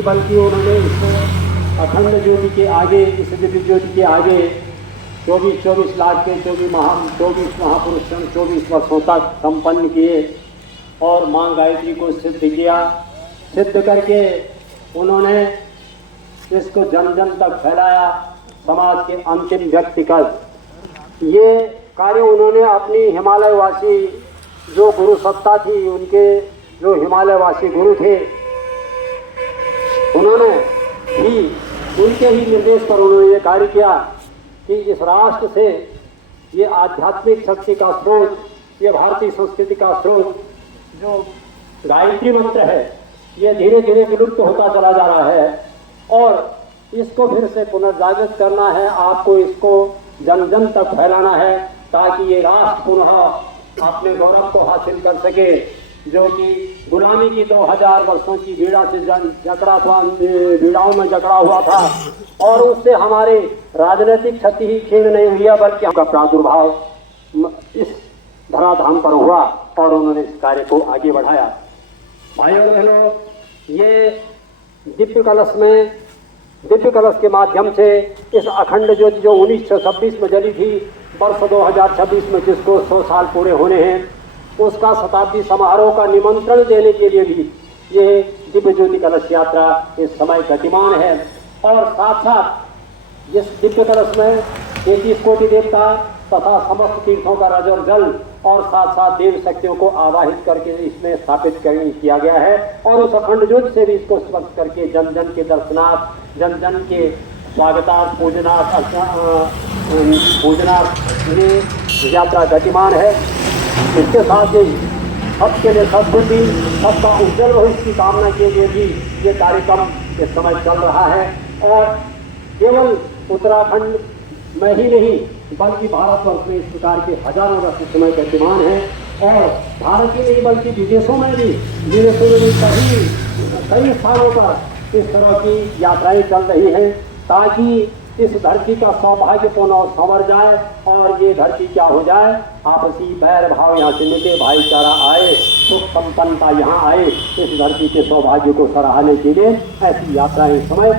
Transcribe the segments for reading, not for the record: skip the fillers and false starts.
बल्कि उन्होंने इसको अखंड ज्योति के आगे, इस दिव्य ज्योति के आगे 24 लाख के 24 महापुरुष 24 वर्षों तक संपन्न किए और माँ गायत्री को सिद्ध किया। सिद्ध करके उन्होंने इसको जन जन तक फैलाया, समाज के अंतिम व्यक्ति का ये कार्य उन्होंने अपनी हिमालयवासी जो गुरु सत्ता थी, उनके जो हिमालयवासी गुरु थे, उन्होंने ही उनके ही निर्देश पर उन्होंने ये कार्य किया कि इस राष्ट्र से ये आध्यात्मिक शक्ति का स्रोत, ये भारतीय संस्कृति का स्रोत जो गायत्री मंत्र है, ये धीरे धीरे विलुप्त होता चला जा रहा है और इसको फिर से पुनर्जागृत करना है। आपको इसको जन जन तक फैलाना है ताकि ये राष्ट्र पुनः अपने गौरव को हासिल कर सके, जो कि गुलामी की 2000 वर्षों की बीड़ा से जकड़ा था, बीड़ाओं में जकड़ा हुआ था और उससे हमारे राजनीतिक क्षति ही क्षीण नहीं हुई है, बल्कि उनका प्रादुर्भाव इस धराधाम पर हुआ और उन्होंने इस कार्य को आगे बढ़ाया। भाइयों बहनों, ये दिव्य कलश के माध्यम से इस अखंड ज्योति जो 1926 में जली थी, वर्ष 2026 में जिसको 100 साल पूरे होने हैं, उसका शताब्दी समारोह का निमंत्रण देने के लिए भी ये दिव्य ज्योति कलश यात्रा इस समय गतिमान है। और साथ साथ इस दिव्य कलश में 33 कोटि देवता तथा समस्त तीर्थों का रजर जल और साथ साथ देव शक्तियों को आवाहित करके इसमें स्थापित किया गया है और उस अखंड ज्योति से भी इसको स्पर्श करके जन जन के दर्शनार्थ, जन जन के स्वागतार्थ, पूजनार्थ ये यात्रा गतिमान है। इसके साथ ही सबके लिए सद्बुद्धि, सबका उज्जवल भविष्य की कामना के लिए भी ये कार्यक्रम इस समय चल रहा है और केवल उत्तराखंड में ही नहीं बल्कि भारतवर्ष में इस प्रकार के हजारों रथ इस समय गतिमान है और भारत ही नहीं बल्कि विदेशों में भी कई स्थानों पर इस तरह की यात्राएं चल रही हैं ताकि इस धरती का सौभाग्य पुनः संवर जाए और ये धरती क्या हो जाए, आपसी बैर भाव यहाँ से मिटे, भाईचारा आए, सुख संपन्नता यहाँ आए। इस धरती के सौभाग्य को सराहने के लिए ऐसी यात्राएं इस समय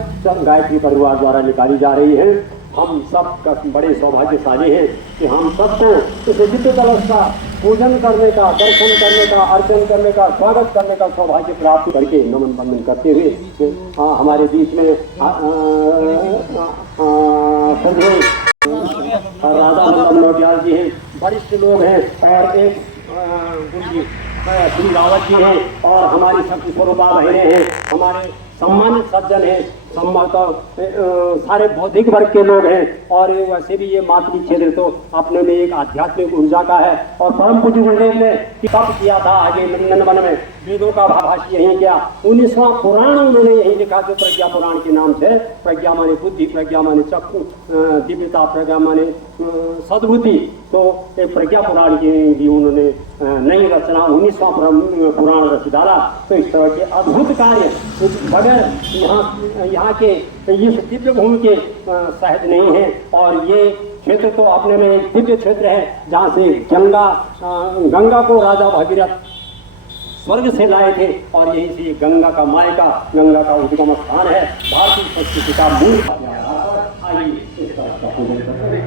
गायत्री परिवार द्वारा निकाली जा रही हैं। हम सब का बड़े सौभाग्यशाली हैं कि हम सबको इस दिव्य कलश का पूजन करने का, दर्शन करने का, अर्चन करने का, स्वागत करने का सौभाग्य प्राप्त करके नमन बंदन करते हुए हमारे बीच में राधा वल्लभ नौटियाल जी हैं, वरिष्ठ लोग हैं और एक श्री रावत जी हैं और हमारी शक्ति स्वरूपा बहनें हैं, हमारे सम्मानित सज्जन हैं, सारे बौद्धिक वर्ग के लोग हैं और वैसे भी ये मातृ क्षेत्र तो अपने में एक आध्यात्मिक ऊर्जा का है और परम पूज्य गुरुदेव ने तप किया था आगे नंदनवन में, वेदों का भाष्य यही किया, 19वां पुराण उन्होंने यही लिखा जो प्रज्ञा पुराण के नाम से, प्रज्ञा माने बुद्धि, प्रज्ञा माने चक्षु, दिव्यता, प्रज्ञा माने सद्बुद्धि, तो एक प्रज्ञा पुराण की भी उन्होंने नई रचना 19वां पुराण रच डाला। तो इस तरह के अद्भुत कार्य बगैर यहाँ के इस दिव्य भूमि के सहज नहीं है और ये क्षेत्र तो अपने में एक दिव्य क्षेत्र है जहाँ से गंगा को राजा भगीरथ स्वर्ग से लाए थे और यही से गंगा का मायका, गंगा का उद्गम स्थान है, भारतीय संस्कृति का मूल। आइए इस तरह का पूजन करते हैं।